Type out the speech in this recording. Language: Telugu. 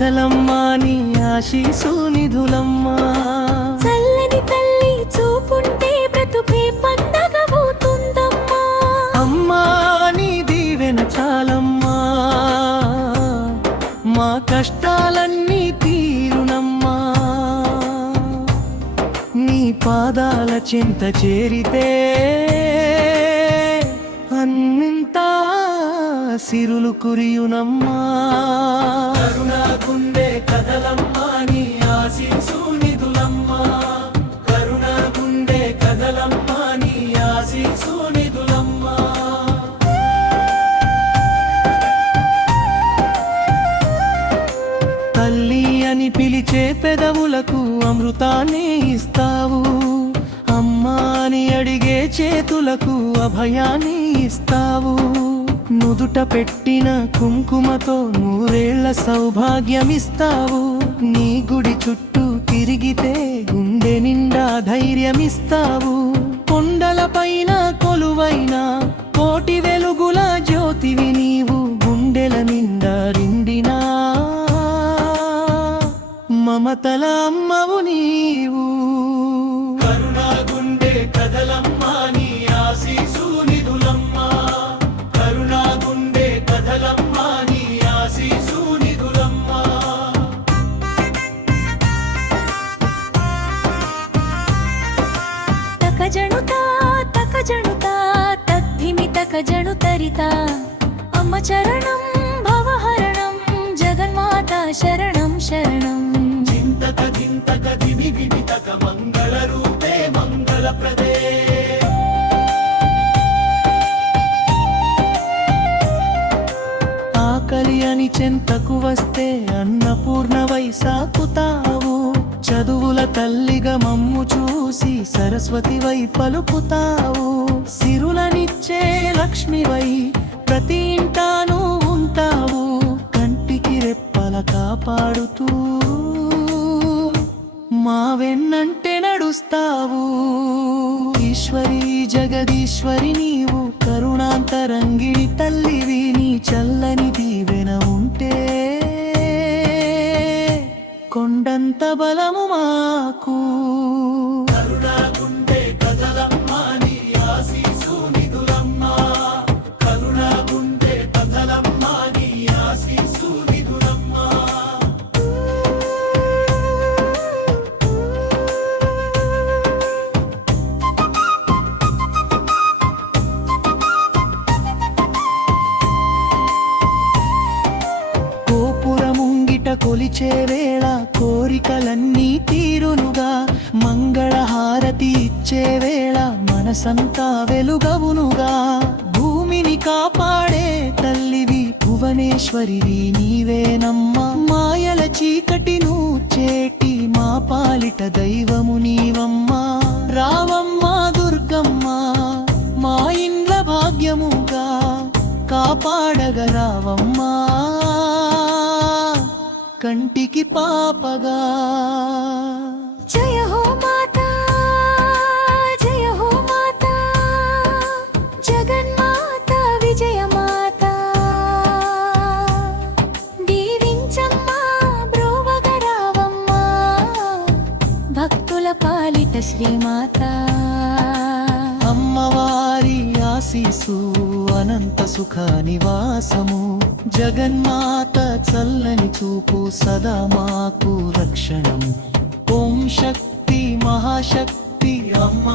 కదలమ్మా నీ ఆశీసు నిధులమ్మా. చల్లని తల్లి చూపుంటే బ్రతుకే పండగవుతుందమ్మా. అమ్మా నీ దీవెన చాలమ్మా, మా కష్టాలన్నీ తీరునమ్మా. నీ పాదాల చెంత చేరితే అన్నింతా సిరులు కురియునమ్మా. కరుణాగుండే కదలమ్మా నీ ఆశీసు నిధులమ్మా. కరుణాగుండే కదలమ్మా నీ ఆశీసు నిధులమ్మా. తల్లి అని పిలిచే పెదవులకు అమృతాన్ని ఇస్తావు. అమ్మా అని అడిగే చేతులకు అభయాన్ని ఇస్తావు. నుదుట పెట్టిన కుంకుమతో నూరేళ్ల సౌభాగ్యమిస్తావు. నీ గుడి చుట్టూ తిరిగితే గుండె నిండా ధైర్యమిస్తావు. కొండల పైన కొలువైన కోటి వెలుగుల జ్యోతివి నీవు. గుండెల నిండా రిండినా మమతల అమ్మవు నీవు. కరుణాగుండే కదలమ్మా నీ ఆశీసు నిధులమ్మా. కరుణాగుండే కదలమ్మా నీ ఆశీసు నిధులమ్మా. తకజణుతా తకజణుతా తద్ధిమి తకజణుతరితా. అమ్మ చరణం భవహరణం జగన్మాత శరణం శరణం. చింతక చింతక దిమి విమితక మంగళ రూపే మంగళప్రదే. ఆకలి అని చెంతకు వస్తే అన్నపూర్ణవై సాకుతావు. చదువుల తల్లిగా మమ్ము చూసి సరస్వతివై పలుకుతావు. సిరులనిచ్చే లక్ష్మివై ప్రతి ఇంటాను ఉంటావు. కంటికి రెప్పల కాపాడుతూ మా వెన్నంటే నడుస్తావు. ఈశ్వరి జగదీశ్వరి నీవు కరుణాంతరంగిణి తల్లివి. నీ చల్లని దీవెన ఉంటే కొండంత బలము మాకు. కరుణాగుండే కదలమ్మా నీ ఆశీసు నిధులమ్మా. కరుణాగుండే కదలమ్మా నీ ఆశీసు నిధులమ్మా. కొలిచే వేళ కోరికలన్నీ తీరునుగా. మంగళహారతి ఇచ్చే వేళ మనసంతా వెలుగవునుగా. భూమిని కాపాడే తల్లివి భువనేశ్వరివి నీవేనమ్మా. మాయల చీకటి నూచేటి మా పాలిట దైవము నీవమ్మా. రావమ్మా దుర్గమ్మ మా ఇండ్ల భాగ్యముగా కాపాడగరావమ్మా. కంటికి పాపగా. జయ హో మాతా జయ హో మాతా జగన్మాత విజయ మాత. దీవించమ్మా బ్రోవగరావమ్మా భక్తుల పాలిట శ్రీమాత. అమ్మవారి ఆశీసు అనంత సుఖ నివాసము. జగన్మాత చల్లని చూపు సదా మాకు రక్షణం. ఓం శక్తి మహాశక్తి అమ్మ.